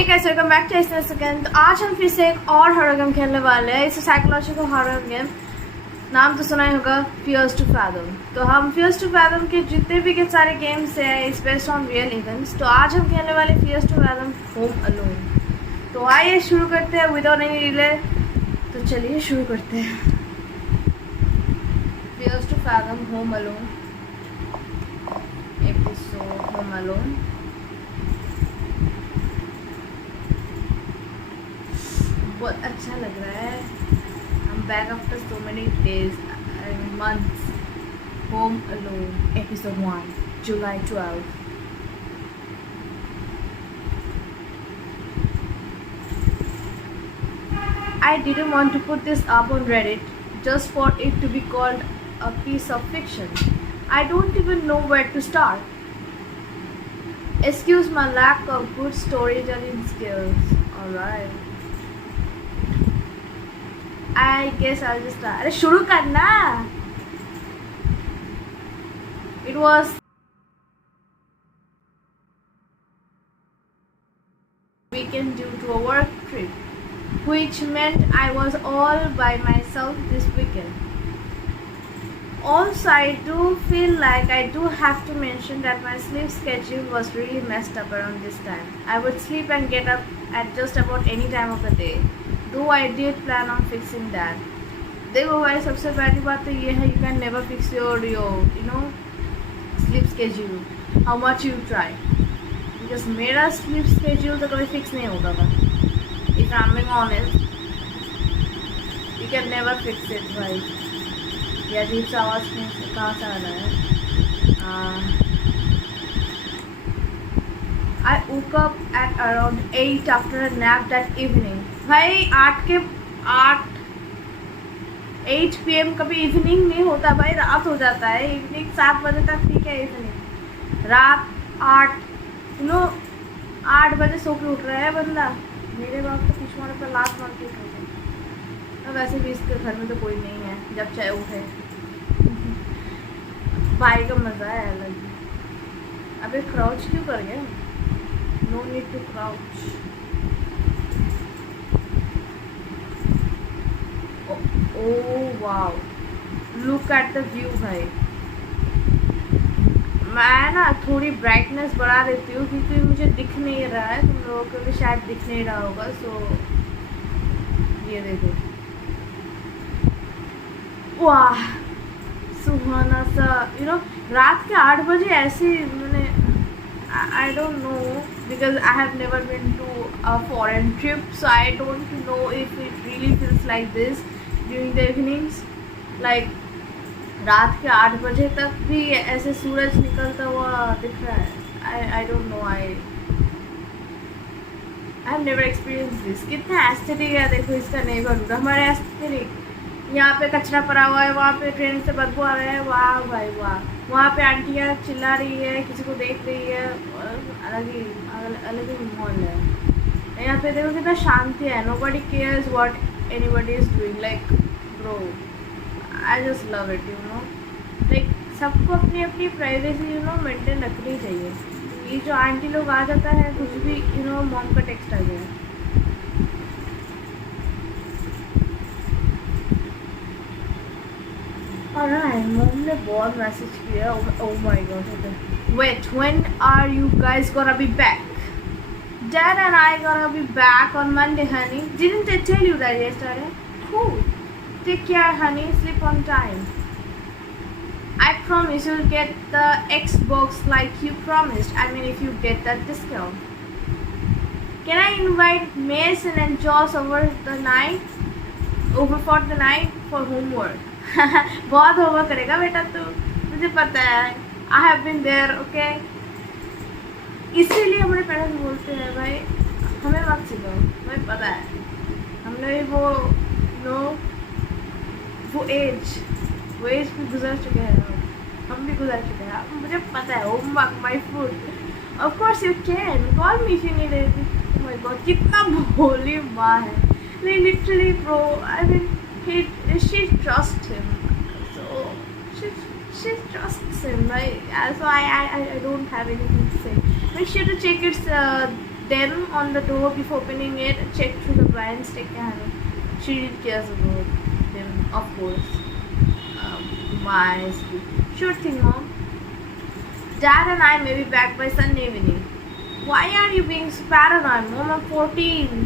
Hey guys, welcome back to SS second. तो आज हम फिर से एक और हॉरर गेम खेलने वाले हैं। इसे साइकोलॉजिकल हॉरर गेम, नाम तो सुना ही होगा, फियर्स टू फैथम। तो हम फियर्स टू फैथम के जितने भी के सारे गेम्स हैं it's based on real events. तो आज हम खेलने वाले Fears to Fathom Home Alone. तो आइए शुरू करते हैं विदाउट एनी डिले। तो चलिए शुरू करते हैं। Fears to Fathom Home Alone episode Home Alone. बहुत अच्छा लग रहा है। I'm back after so many days and months. Home Alone, Episode 1, July 12th. I didn't want to put this up on Reddit just for it to be called a piece of fiction. I don't even know where to start. Excuse my lack of good storytelling skills. Alright. I guess I'll just start. अरे शुरू करना. It was weekend due to a work trip, which meant I was all by myself this weekend. Also, I do feel like I do have to mention that my sleep schedule was really messed up around this time. I would sleep and get up at just about any time of the day. Though I did plan on fixing that. देखो भाई, सबसे पहली बात तो ये है, you can never fix your sleep schedule, how much you try. Because मेरा sleep schedule तो कभी fix नहीं होता था. If I'm being honest, you can never fix it भाई. ये अजीब सा आवाज़ कहाँ से आ रहा है? I woke up at around 8 after a nap that evening. भाई 8 PM कभी इवनिंग नहीं होता भाई, रात हो जाता है। इवनिंग 7 बजे तक ठीक है, इवनिंग रात 8 बजे सो के उठ रहा है बंदा। मेरे बाप तो कुछ मारे पर लात मार के उठ रहे हैं। अब वैसे भी इसके घर में तो कोई नहीं है, जब चाहे उठे। भाई का मज़ा है अलग। अबे क्राउच क्यों कर गया? No need to crouch. Oh wow, look at the view भाई। मैं ना थोड़ी ब्राइटनेस बढ़ा देती हूँ क्योंकि मुझे दिख नहीं रहा है, तुम लोगों को भी शायद दिख नहीं रहा होगा। सो ये देखो, वाह सुहाना सा। रात के 8 बजे ऐसे मैंने I don't know because I have never been to a foreign trip, so I don't know if it really feels like this during the evenings. Like रात के 8 बजे तक भी ऐसे सूरज निकलता हुआ दिख रहा है। I don't know. I have never experienced this. कितना एस्थेटिक है देखो इसका नेबरहुड, हमारे एस्थेटिक। यहाँ पे कचरा पड़ा हुआ है, वहाँ पे ट्रेन से बदबू आ रहा है, वाह भाई वाह। वहाँ पे आंटियाँ चिल्ला रही है, किसी को देख रही है, अलग ही माहौल है। यहाँ पे देखो कितना शांति है। Nobody cares what anybody is doing. Like bro, I just love it like सबको अपनी अपनी प्राइवेसी मेंटेन रखनी चाहिए। ये जो आंटी लोग आ जाता है कुछ भी मॉम का टेक्स्ट आ गया। Alright, mom ने बहुत मैसेज किया। Oh my god. Wait, when are you guys gonna be back? Dad and I gonna be back on Monday, honey. Didn't I tell you that yesterday? Cool. Take care, honey. Sleep on time. I promise you'll get the Xbox like you promised. I mean, if you get that discount. Can I invite Mason and Josh over for the night for homework? बहुत homework करेगा बेटा तू, मुझे पता है। I have been there, okay. इसीलिए हमारे parents बोलते हैं भाई हमें मत सिखाओ, हमें पता है। हमने वो एज भी गुजर चुके हैं, हम भी गुजर चुके हैं। मुझे पता है homework my food. Of course you can call me if you need anything. Oh my God, कितना भोली माँ है। Literally bro, I mean she trusts him, so she trusts him, right? So I don't have anything to say. Make sure to check its Then on the door before opening it, check through the blinds. Take care, honey. She did cares about them, of course. My sweet. Sure thing, mom. Dad and I may be back by Sunday evening. Why are you being so paranoid, mom? I'm 14.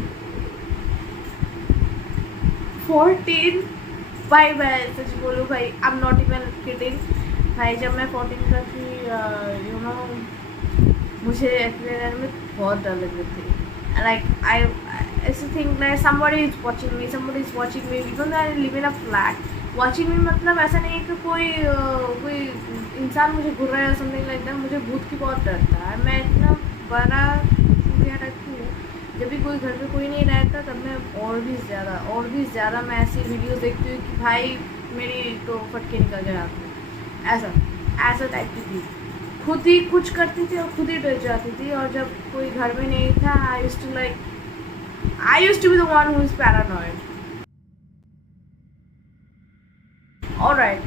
14? भाई मैं सच बोलूँ भाई, I'm not even kidding. भाई जब मैं 14 का थी, you know, मुझे अकेले रहने में बहुत डर लग रही थी. Like I used to think like somebody is watching me, even though I live in a flat. Watching me मतलब ऐसा नहीं है कि कोई इंसान मुझे घूर रहा है समथिंग लाइक दैट. मुझे भूत की बहुत डर था. मैं इतना बड़ा क्या रखती हूँ, जब भी कोई घर पे कोई नहीं रहता तब मैं और भी ज़्यादा मैं ऐसी वीडियोस देखती हूँ कि भाई मेरी तो फटके निकल गए आते हैं. ऐसा टाइप की थी. खुद ही कुछ करती थी और खुद ही डर जाती थी. और जब कोई घर में नहीं था, I used to be the one who is paranoid. Alright,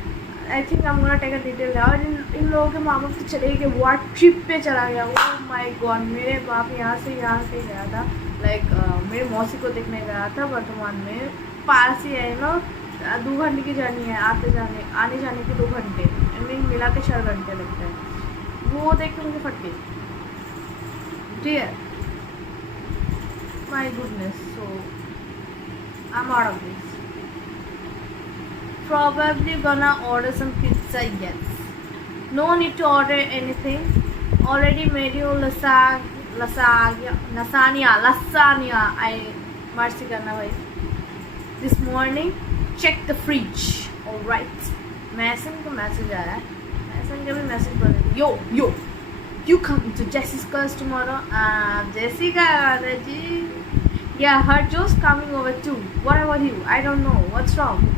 I think I am gonna take a detail. और इन लोगों के माँ बाप तो चले गए, व्हाट ट्रिप पे चला गया. Oh my God. मेरे बाप यहाँ से गया था. मेरे मौसी को देखने गया था वर्तमान में. पास ही है ना, 2 घंटे की जर्नी है. आने जाने के 2 घंटे, मिला के 4 घंटे लगते हैं. वो देख के मुझे फट गई. Dear my goodness. So I am out of this. Probably gonna order some pizza. Yes. No need to order anything. Already made you lasagna. I mercy करना भाई. This morning, check the fridge. All right. मैसन को message आया है. मैसन का भी message पढ़ रही. Yo. You come to Jessie's class tomorrow. Jessica ji. Yeah, her Joe's coming over too. What about you? I don't know. What's wrong?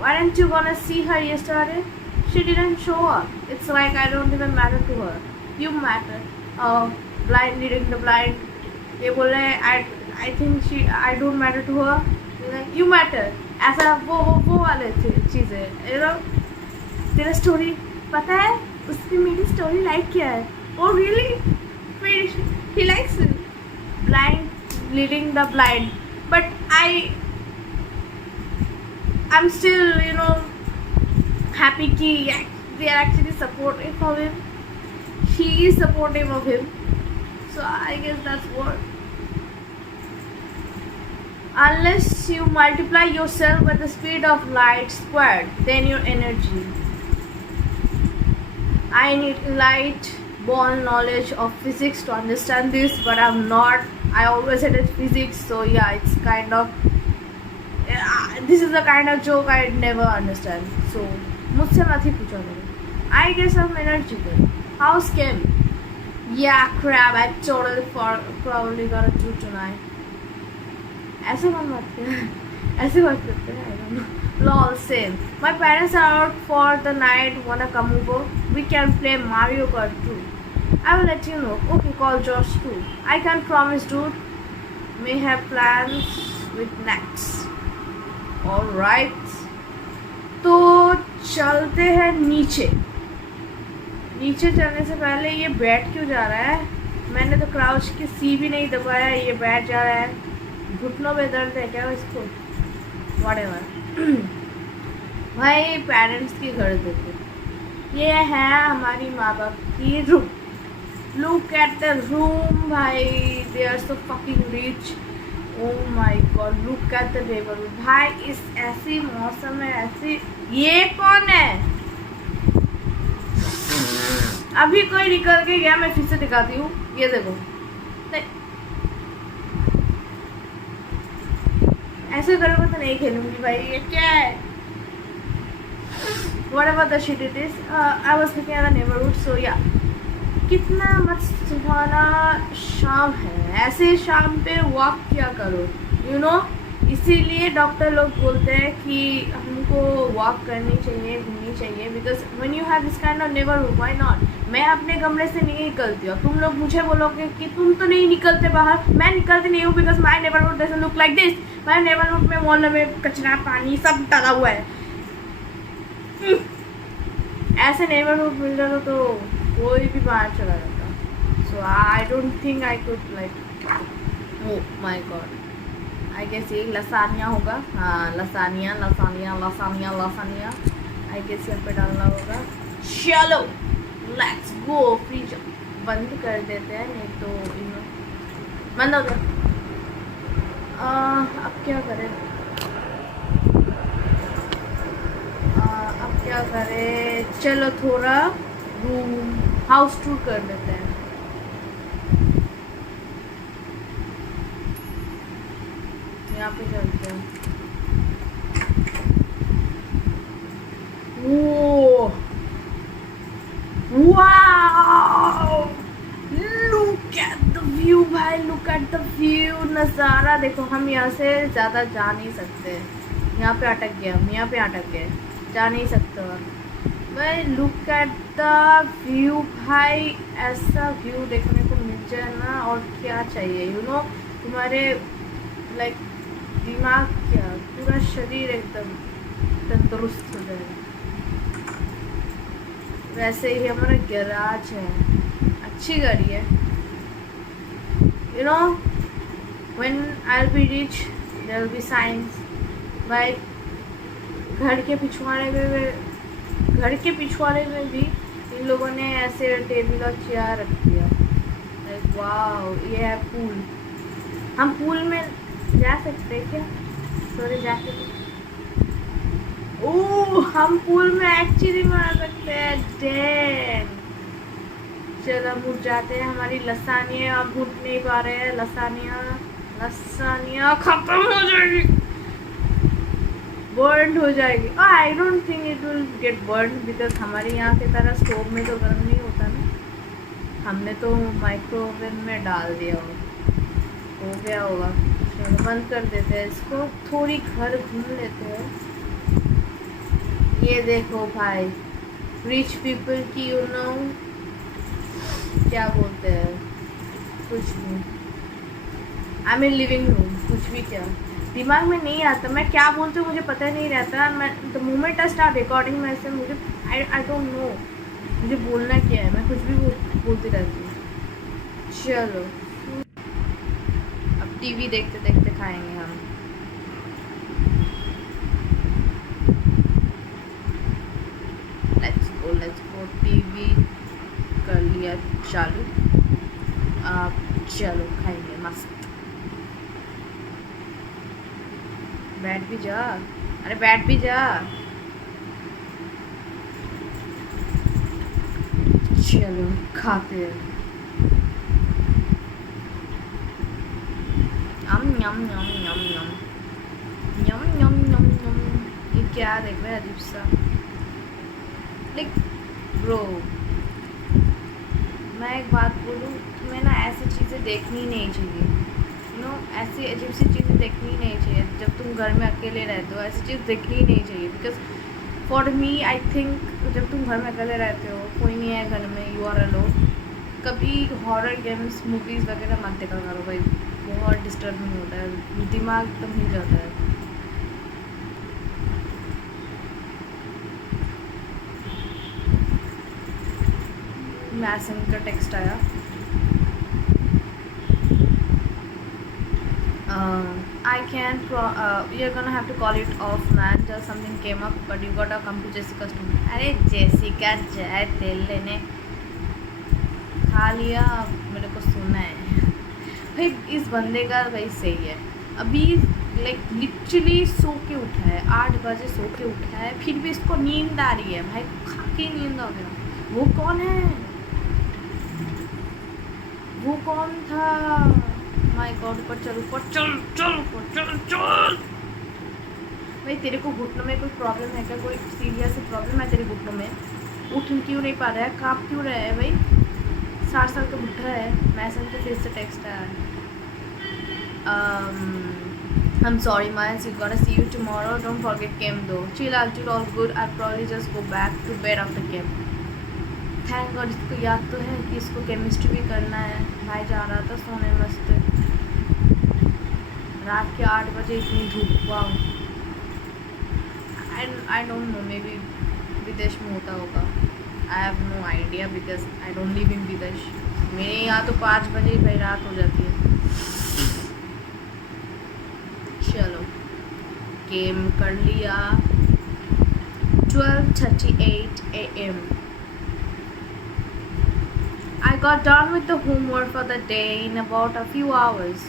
Weren't you gonna see her yesterday? She didn't show up. It's like I don't even matter to her. You matter. Blind leading the blind. ये बोल रहे हैं I think I don't matter to her. You matter. ऐसा वो वाले चीज़ें. You know, तेरा story पता है? उसने मेरी स्टोरी लाइक किया है. Oh really? He likes it. Blind leading the blind. But I'm still, you know, happy कि they are actually supportive of him. She is supportive of him. So I guess that's what. Unless you multiply yourself by the speed of light squared, then your energy. I need light born knowledge of physics to understand this, but I'm not. I always hated physics, so yeah, it's kind of. This is the kind of joke I never understand. So मुझसे मत ही पूछो करो. I get some energy there. How's Kim? Yeah, crap. I totally probably gonna do tonight. ऐसे मत करते हैं. I don't know. Lol, same. My parents are out for the night. Wanna come over? We can play Mario Kart too. I will let you know. Okay, call Josh too. I can't promise, dude. May have plans with next. Alright. तो चलते हैं नीचे. चलने से पहले ये बैठ क्यों जा रहा है? मैंने तो क्राउच की सी भी नहीं दबाया, ये बैठ जा रहा है. घुटनों में दर्द है क्या इसको? Whatever. भाई पेरेंट्स की घर देखो. ये है हमारी माँ बाप की room. Look at the room भाई. They are so fucking rich. Oh my God, look at the neighborhood. भाई इस ऐसी मौसम में ऐसी. ये कौन है? अभी कोई निकल के गया. मैं फिर से दिखाती हूँ. ये देखो. ऐसे करोगे तो नहीं खेलूंगी भाई. ये क्या है? Whatever the shit it is, I was looking at the neighborhood. So yeah, कितना मस्त सुहाना शाम है. ऐसे शाम पे वॉक किया करो, you know. इसीलिए डॉक्टर लोग बोलते हैं कि हमको वॉक करनी चाहिए, घूमनी चाहिए. Because when you have this kind of neighbourhood, why not. मैं अपने कमरे से नहीं निकलती हूँ. तुम लोग मुझे बोलोगे कि तुम तो नहीं निकलते बाहर. मैं निकलती नहीं हूँ because my neighbourhood doesn't look like this. My neighbourhood में मोहल्ले में कचरा पानी सब डाला हुआ है. ऐसे नेबरहुड मिल जाता तो कोई भी बाहर चला जाता. So I don't think I could like oh my god, I guess ये लसानिया होगा। हाँ लसानिया लसानिया लसानिया लसानिया, आई गेस यहाँ पे डालना होगा। चलो लेट्स गो। फ्रिज बंद कर देते हैं, नहीं तो बंद हो गया। अब क्या करें, अब क्या करें, चलो थोड़ा रूम हाउस टूर कर लेते हैं। यहाँ पे चलते हैं। वो wow, look at the view भाई, लुक एट द व्यू, नज़ारा देखो। हम यहाँ से ज़्यादा जा नहीं सकते, यहाँ पे अटक गए हम, यहाँ पे अटक गए, जा नहीं सकते भाई। लुक एट द व्यू भाई, ऐसा व्यू देखने को मिल जाए ना, और क्या चाहिए। यू नो तुम्हारे लाइक दिमाग क्या, पूरा शरीर एकदम तंदुरुस्त हो जाएगा। वैसे ही हमारा गैराज है, अच्छी गाड़ी है। You know when I will be rich there will be science भाई। घर के पिछवाड़े में भी इन लोगों ने ऐसे टेबल और चेयर रख दिया। लाइक वाओ, ये है पूल। हम पूल में जा सकते हैं क्या? सॉरी जाके हम पूल में एक्चुअली में आ सकते हैं। डैम, चलो हम उठ जाते हैं। हमारी लसानिया अब उठ नहीं पा रहे हैं। लसानिया खत्म हो जाएगी, बर्न हो जाएगी। आई don't think it will get burn, because हमारे यहाँ की तरह स्टोव में तो गर्म नहीं होता ना, हमने तो माइक्रोवेव में डाल दिया हो गया होगा। चलो बंद कर देते हैं इसको, थोड़ी घर घूम लेते हैं। ये देखो भाई, रिच पीपल की यू नो क्या बोलते हैं, कुछ भी। आई मीन लिविंग रूम, कुछ भी क्या दिमाग में नहीं आता। मैं क्या बोलती हूँ मुझे पता नहीं रहता। मैं the moment I start recording में से मुझे आई डोंट नो मुझे बोलना क्या है, मैं कुछ भी बोलती रहती हूँ। चलो अब टीवी देखते देखते खाएंगे हम। Let's go. टीवी कर लिया चालू, अब चलो खाएंगे मस्त। बैठ भी जा, अरे बैठ भी जा। चलो खाते हैं। यम यम यम यम यम यम यम यम यम। ये क्या देख रहा है अजीब सा। लाइक ब्रो, मैं एक बात बोलूँ, तुम्हें ना ऐसी चीज़ें देखनी नहीं चाहिए। यू नो ऐसी अजीब सी चीज़ें देखनी नहीं चाहिए। जब तुम घर में अकेले रहते हो ऐसी चीज़ देखनी नहीं चाहिए। Because for me I think जब तुम घर में अकेले रहते हो, कोई नहीं है घर में, यू आर अलोन, कभी हॉरर गेम्स मूवीज़ वगैरह मत देखा करो भाई, बहुत डिस्टर्बिंग होता है, दिमाग एकदम हिल जाता है। मैसन का टेक्स्ट आया, I can't you're gonna have to call it off man, just something came up but you gotta come to Jessica's room। अरे जेसिका जाए तेल लेने, खा लिया, मेरे को सुना है भाई। इस बंदे का भाई सही है, अभी लाइक लिटरली सो के उठा है, 8 बजे सो के उठा है, फिर भी इसको नींद आ रही है भाई, खा के नींद आ गया। वो कौन है, वो कौन था? माय गॉड, ऊपर चल ऊपर चल चल ऊपर चल चल। भाई तेरे को घुटनों में कोई प्रॉब्लम है क्या? कोई सीरियस प्रॉब्लम है तेरे घुटनों में? उठ क्यों नहीं पा रहा है, काँप क्यों रहा है भाई? 60 साल का बुढ़ा है। मैसन के फेस से टेक्स्ट आया। I'm sorry Miles, we gotta see you tomorrow, don't forget camp though। chill out, all good, I'll probably just go back to bed after camp। Thank God, इसको याद तो है कि इसको केमिस्ट्री भी करना है। भाई जा रहा था सोने मस्त, रात के 8 बजे इतनी धूप। वाह, I don't know, maybe विदेश में होता होगा, I have no idea because I don't live in विदेश। मेरे यहाँ तो 5 बजे भाई रात हो जाती है। चलो गेम कर लिया। 12:38 AM. I got done with the homework for the day in about a few hours.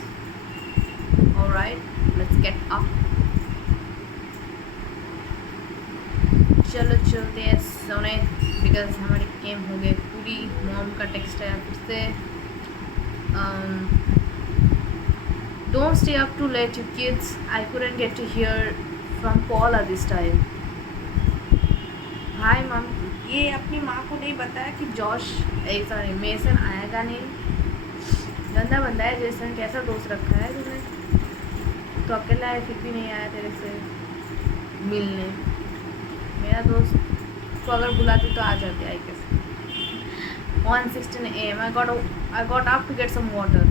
Alright, let's get up. चलो चलते हैं सोने, बिकॉज हमारी गेम हो गई पूरी। मॉम का टेक्स्ट है फिर से, don't stay up too late you kids, I couldn't get to hear from Paula this time. Hi mom, ये अपनी माँ को नहीं बताया कि जॉश सॉरी मेसन आएगा नहीं। गंदा बंदा है जेसन, कैसा दोस्त रखा है तूने, तो अकेला है फिर भी नहीं आया तेरे से मिलने। मेरा दोस्त को अगर बुलाती तो आ जाते I guess. 1:16 AM. I got up to get some water.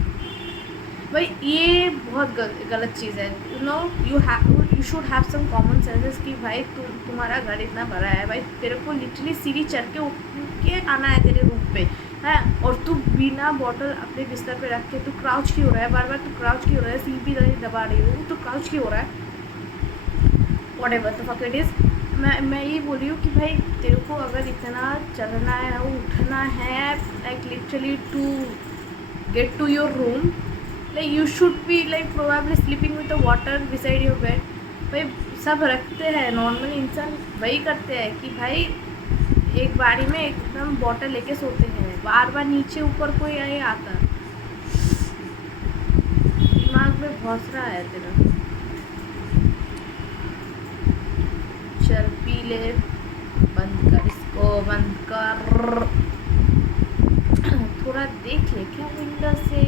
भाई ये बहुत गलत चीज़ है। You know you should have some common senses कि भाई तुम्हारा घर इतना बड़ा है भाई, तेरे को लिटरली सीढ़ी चढ़ के उठ के आना है तेरे रूम पे है, और तू बिना बॉटल अपने बिस्तर पे रख के तू क्राउच क्यों हो रहा है, बार बार तू क्राउच क्यों हो रहा है, सीट भी दबा रही हो तो क्राउच क्यों हो रहा है, whatever the fuck it is. मैं ये बोल रही हूँ कि भाई तेरे को अगर इतना चलना है उठना है like literally to get to your room, like you should be like probably sleeping with the water beside your bed. भाई सब रखते हैं, नॉर्मल इंसान वही करते हैं कि भाई एक बारी में एकदम बॉटल लेके सोते हैं, बार बार नीचे ऊपर कोई नहीं आता। दिमाग में भौंसरा है तेरा। चल पी ले, बंद कर इसको, बंद कर। थोड़ा देख ले क्या विंडो से,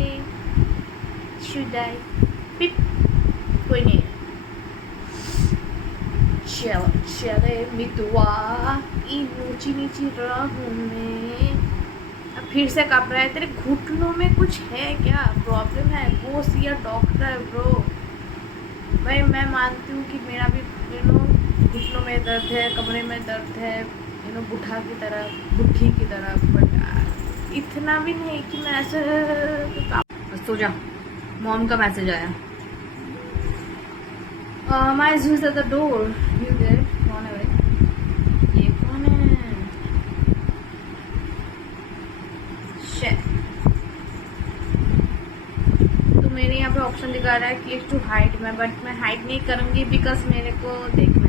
शुड आई पिप, कोई नहीं। चल चले मितुआ इन ऊंची नीची राहों में। अब फिर से कप रहा है, तेरे घुटनों में कुछ है क्या, प्रॉब्लम है, वो सी या डॉक्टर ब्रो। भाई मैं मानती हूँ कि मेरा भी घुटनों में दर्द है, कमरे में दर्द है, बुढ़ी की तरह, बट इतना भी नहीं कि मैं ऐसे। सो जा, मॉम का मैसेज आया। My is at the door, you there, कौन है भाई, ये कौन है, शिट। तो मेरे यहाँ पे ऑप्शन दिखा रहा है क्लिक टू हाइड में, बट मैं हाइड नहीं करूँगी बिकॉज मेरे को देखना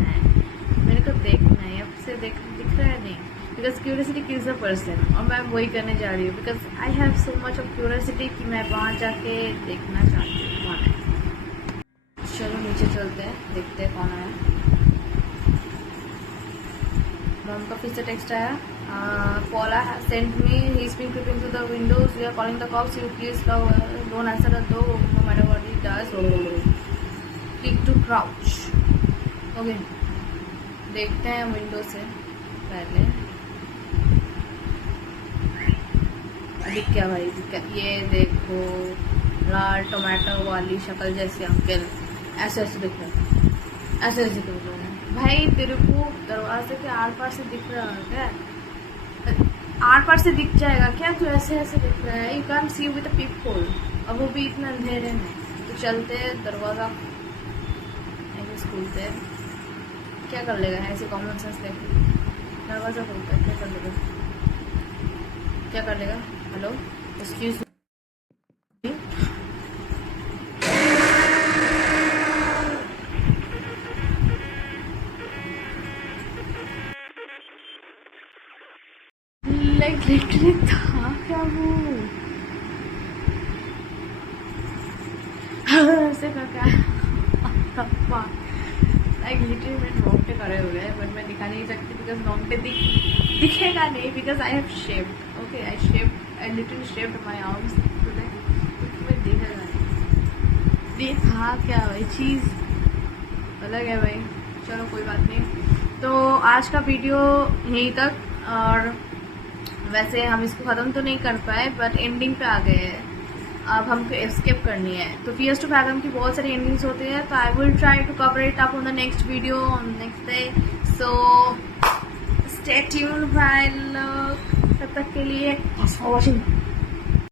है, अब से दिख रहा है नहीं, because curiosity kills a person, और मैं वही करने जा रही हूँ because I have so much of curiosity कि मैं वहाँ जाके देखना चाहती हूँ कौन है। चलो नीचे चलते हैं, देखते हैं कौन आया। मॉम का फिर से टेक्स्ट आया, Paula sent me, he's been creeping through the windows, we are calling the cops, you please don't answer the door no matter what he does. Click to crouch. Okay, देखते हैं window से पहले। दिख क्या भाई, दिख क्या, ये देखो लाल टोमेटो वाली शक्ल जैसे अंकल, ऐसे ऐसे दिख रहा है, ऐसे ऐसे दिख रहा है। भाई तेरे को दरवाजे के आर पार से दिख रहा है क्या, आर पार से दिख जाएगा क्या, तू ऐसे ऐसे दिख रहा है, you can see with a peephole, और वो भी इतना अंधेरे में। तो चलते दरवाज़ा खोलते, क्या कर लेगा ऐसे कॉमन सेंस लेके, दरवाज़ा खोलता है, क्या कर लेगा, क्या कर लेगा, hello excuse me, like literally था क्या वो, ऐसे का क्या, लाइक लिटरली मेरे रोंगटे खड़े हो गए, बट मैं दिखा नहीं सकती बिकॉज रोंगटे दिखेगा नहीं, because I have shaved, okay I literally shaved my arms today, मैं दिखेगा नहीं, ये था क्या भाई, चीज़ अलग है भाई। चलो कोई बात नहीं, तो आज का वीडियो यहीं तक, और वैसे हम इसको ख़त्म तो नहीं कर पाए बट एंडिंग पे आ गए हैं, अब हमको एस्केप करनी है। तो फियर्स टू फैथम की बहुत सारी एंडिंग्स होती है, तो I will try to cover it up on the next video on next day, so stay tuned भाई लोग, तब तक के लिए वॉचिंग।